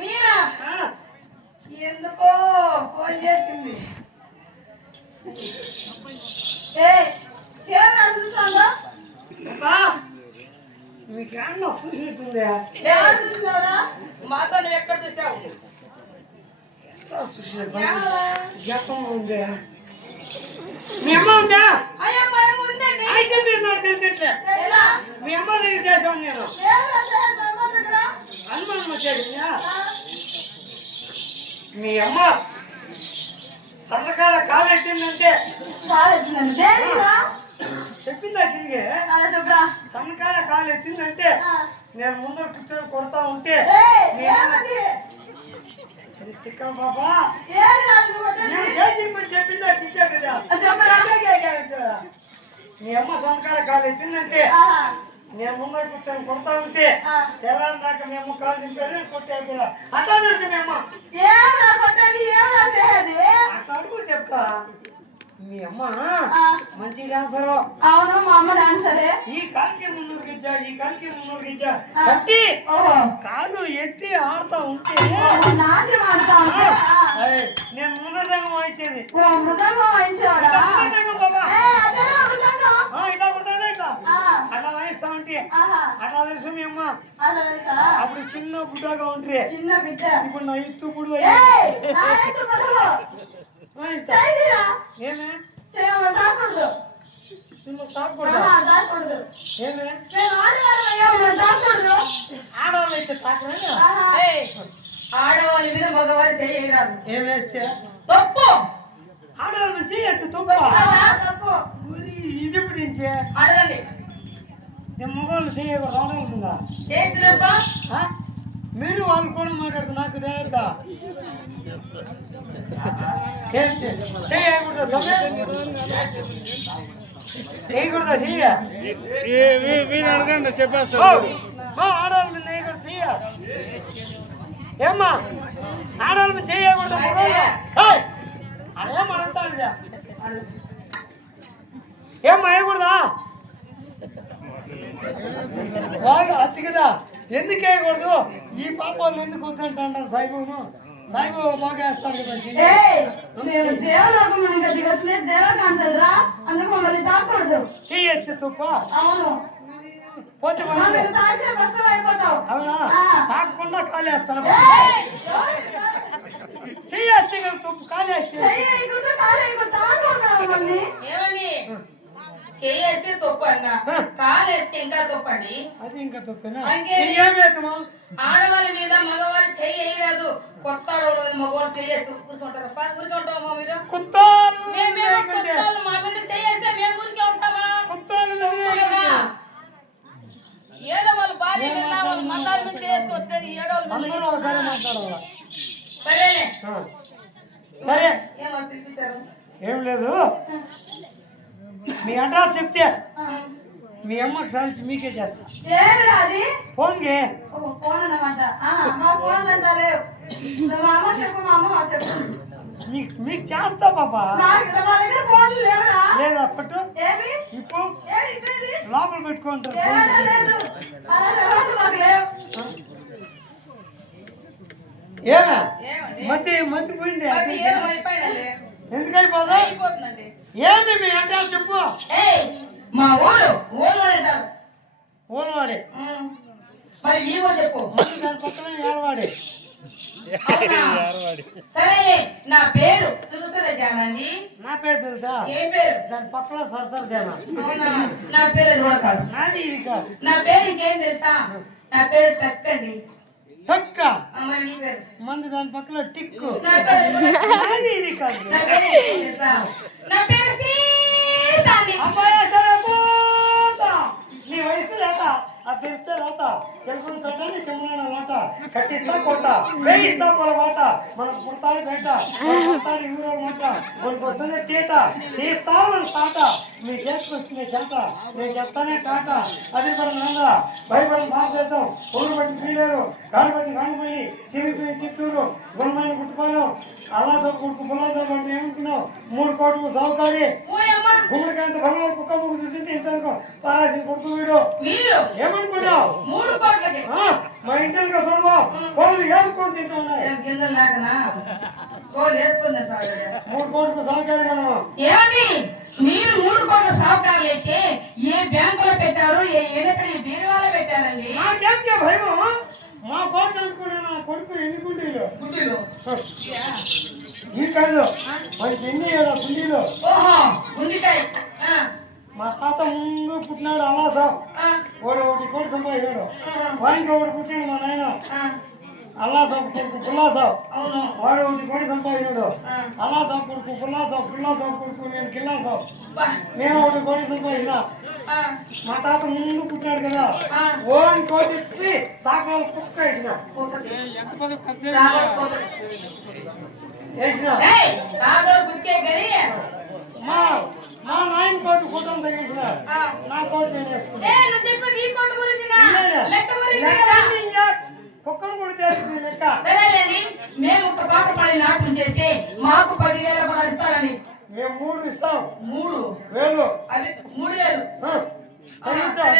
మీరా ఎందుకో ఫోన్ చేసింది. ఏం అడుగుతుందా? మీకేమన్నా చూసినట్టుందా? చూసినారా? మాతో నువ్వు ఎక్కడ చూసావు? జ్ఞాపకం ఉందా? మీ అమ్మ ఉందా? అయితే మీరు నాకు తెలిసట్లే. మీ అమ్మ దగ్గర చేసాను నేను. అనుమానం వచ్చాడు. మీ అమ్మ సన్నకాల కాలెత్తిందంటే చెప్పిందా తిరిగి సన్నకాల కాలెత్తిందంటే నేను ముందర కూర్చొని కొడతా ఉంటే తిక్క బాబా నేను చేసి చెప్పిందా పిచ్చా కదా. మీ అమ్మ సొంతకాల కాలు ఎత్తిందంటే నేను ముందర కూర్చొని కొడతా ఉంటే తెల్లారి దాకా మీ అమ్మ కాలు దింపారు కొట్టారు. అట్లా తెలుసు మీ అమ్మ అట్లా అడుగు చెప్తా. మీ అమ్మ మంచి డాన్సరు. అవును, మా అమ్మ డాన్సరే. ఈ కాలికి మున్నూరుకి ఇచ్చా, ఈ కాలికి మున్నూరుకి ఇచ్చా కట్టి కాలు ఎత్తి ఆడుతా ఉంటే నేను మృదంగం వాయించేది. ఇట్లా కొడతానే ఇట్లా అట్లా వాయిస్తా ఉంటే అట్లా తెలుసు మీ అమ్మ. అప్పుడు చిన్న బుడ్డగా ఉంటే ఇప్పుడు నా ఇత్తు బుడు ఏమే ఆడవాళ్ళు అయితే తాకరా? ఆడవాళ్ళ మీద మగవాళ్ళు చేయరాదు. ఏమేస్తే తప్పు. ఆడవాళ్ళ నుంచి చేయొచ్చు తప్పు. ఇది ఇప్పుడు నుంచే అడగండి. నేను మగవాళ్ళు చేయకూడదు ఆడవాళ్ళ మీద. మీరు వాళ్ళు కూడా మాట్లాడుతూ నాకు తెలియదా? చేయకూడదా? చేయకూడదా? చెయ్య అడగండి చెప్పేస్తా. ఆడవాళ్ళ మీద వేయకూడదు చెయ్య. ఏమ్మా ఆడవాళ్ళ మీద చేయకూడదు. అదేం అడుగుతాడు. ఏమ్మా వేయకూడదా? వాళ్ళు అత్తి కదా ఎందుకు వేయకూడదు? ఈ పాప వాళ్ళు ఎందుకు వద్దంటారు సాయిబాబును? సాయిబాబు బాగా వేస్తాడు కదా. చెయ్యేస్తే తప్ప. పోతే అవునా? తాకుండా కాలేస్తాను. చెయ్యేస్తే తప్పు కాలేస్తే చేస్తే తప్పు అన్నా, కాలు ఎత్తే ఇంకా తప్పండి. అది ఇంకా తప్పేనా? ఆడవాళ్ళ మీద మగవాళ్ళు చేయరాదు. కొత్త మగవాళ్ళు చేస్తూ కూర్చుంటారు. ఊరికే ఉంటామా మీరు? మా మీద చేస్తే మేము ఊరికే ఉంటామా? ఏదో వాళ్ళ భార్య మీద వాళ్ళ మతాల మీద చేసుకొస్తే ఏడవాళ్ళు. సరేనే సరే ఏమో పిలిపించారు. ఏం లేదు, మీ అడ్రస్ చెప్తే మీ అమ్మకి సాధించి మీకే చేస్తా. ఫోన్ మీకు చేస్తా పాపా. లేదా పట్టు ఇప్పుడు లోపల పెట్టుకుంటారు. ఏమే మతి పోయింది. ఎందుకు అయిపోదా? ఏమి మీ అడ్రస్ చెప్పు. మా ఊరు ఓల్వాడే. మరి మీ ఊరు చెప్పు. దాని పక్కన ఏర్వాడే. సరే, నా పేరు సురసరజానండి. నా పేరు తెలుసా? ఏ పేరు? దాని పక్కన సరసరజాన. నా పేరు అది కూడా కాదు. నాది ఇది కాదు. నా పేరు ఇంకేం తెలుసా? నా పేరు టక్ అండి. టక్క? మరి నీ పేరు? మంది దాని పక్కన టిక్కు. నాది ఇది కాదు. నా పేరు ఇంకేం తెలుసా? నా పేరు సీత అండి. నీ వయసు లేక ఆ తెరిస్తే రాత చెరుకులు పెట్టాలి చెమ్మన వాట కట్టిస్తా కోట వేయిస్తా పొల మాట మనకు పుడతాడు బయట పుడతాడు ఊరో మాట మనకు వస్తుంది తీట తీస్తా మన తాట మీ చేతికి వస్తుంది చెంట నేను చెప్తానే టాట అది కూడా నాంద్ర భయపడిన భారతదేశం ఊరు బట్టి పీలేరు గాలి బట్టి గానిపల్లి చిరిగిపోయి చిత్తూరు గుణమైన కుట్టుకోలేవు అల్లాస కుడుకు పుల్లాస అంటే ఏమనుకున్నావు 3 కోట్లు సౌకర్యం గుమ్మడికాయంత బంగారు కుక్క ముగ్గు చూసింటే ఇంట్లో పారాసిన కొడుకు వీడు మీరు ఏమనుకున్నావు 3 కోట్లకి మా ఇంట్లో చూడబా కోళ్ళు ఏరుకొని తింటా ఉన్నాయి గింజలు లేకనా కోళ్ళు వేసుకుంది 3 కోట్లకు సౌకర్యం మనం ఏమండి మీరు 3 కోట్ల సహకారాలు అయితే ఏ బ్యాంకులో పెట్టారు ఎక్కడ ఈ బీరువాలో పెట్టారండి నాకేంటే భయం మా కోట్లు అనుకునే నా కొడుకు ఎన్ని గుండీలు గుడ్డిలో ఈ కాదు మనకి ఎన్ని గుండీలు ఓహో గుండికాయ మా తాత ముందు పుట్టినాడు అల్లాసాబ్ వాడు 1 కోటి సంపాదించాడు వానికి ఒకటి పుట్టినాడు మా నాయన అల్లాసాబ్ కొడుకు పుల్లాసాబ్ అవును వాడు 1 కోటి సంపాదించాడు అల్లాసాబ్ కొడుకు పుల్లాసాబ్ కొడుకు నేను కిల్లాసాబ్ నేను 1 కోటి సంపాదించిన మా తాత ముందు పుట్టినాడు కదా 1 కోటి ఇచ్చి సాకాలు కుక్క వేసిన మా మా నాయన కోటి కుటుంబం తగ్గించిన నా కోటి నేను వేసుకున్నాను కుక్కను కొడితే లెక్క మేము ఒక పాట పడి నాటం చేస్తే మాకు 10,000 రూపాయలు ఇస్తారని మేము 3 ఇస్తాం 3,000 అవి 3,000 తగ్గించాం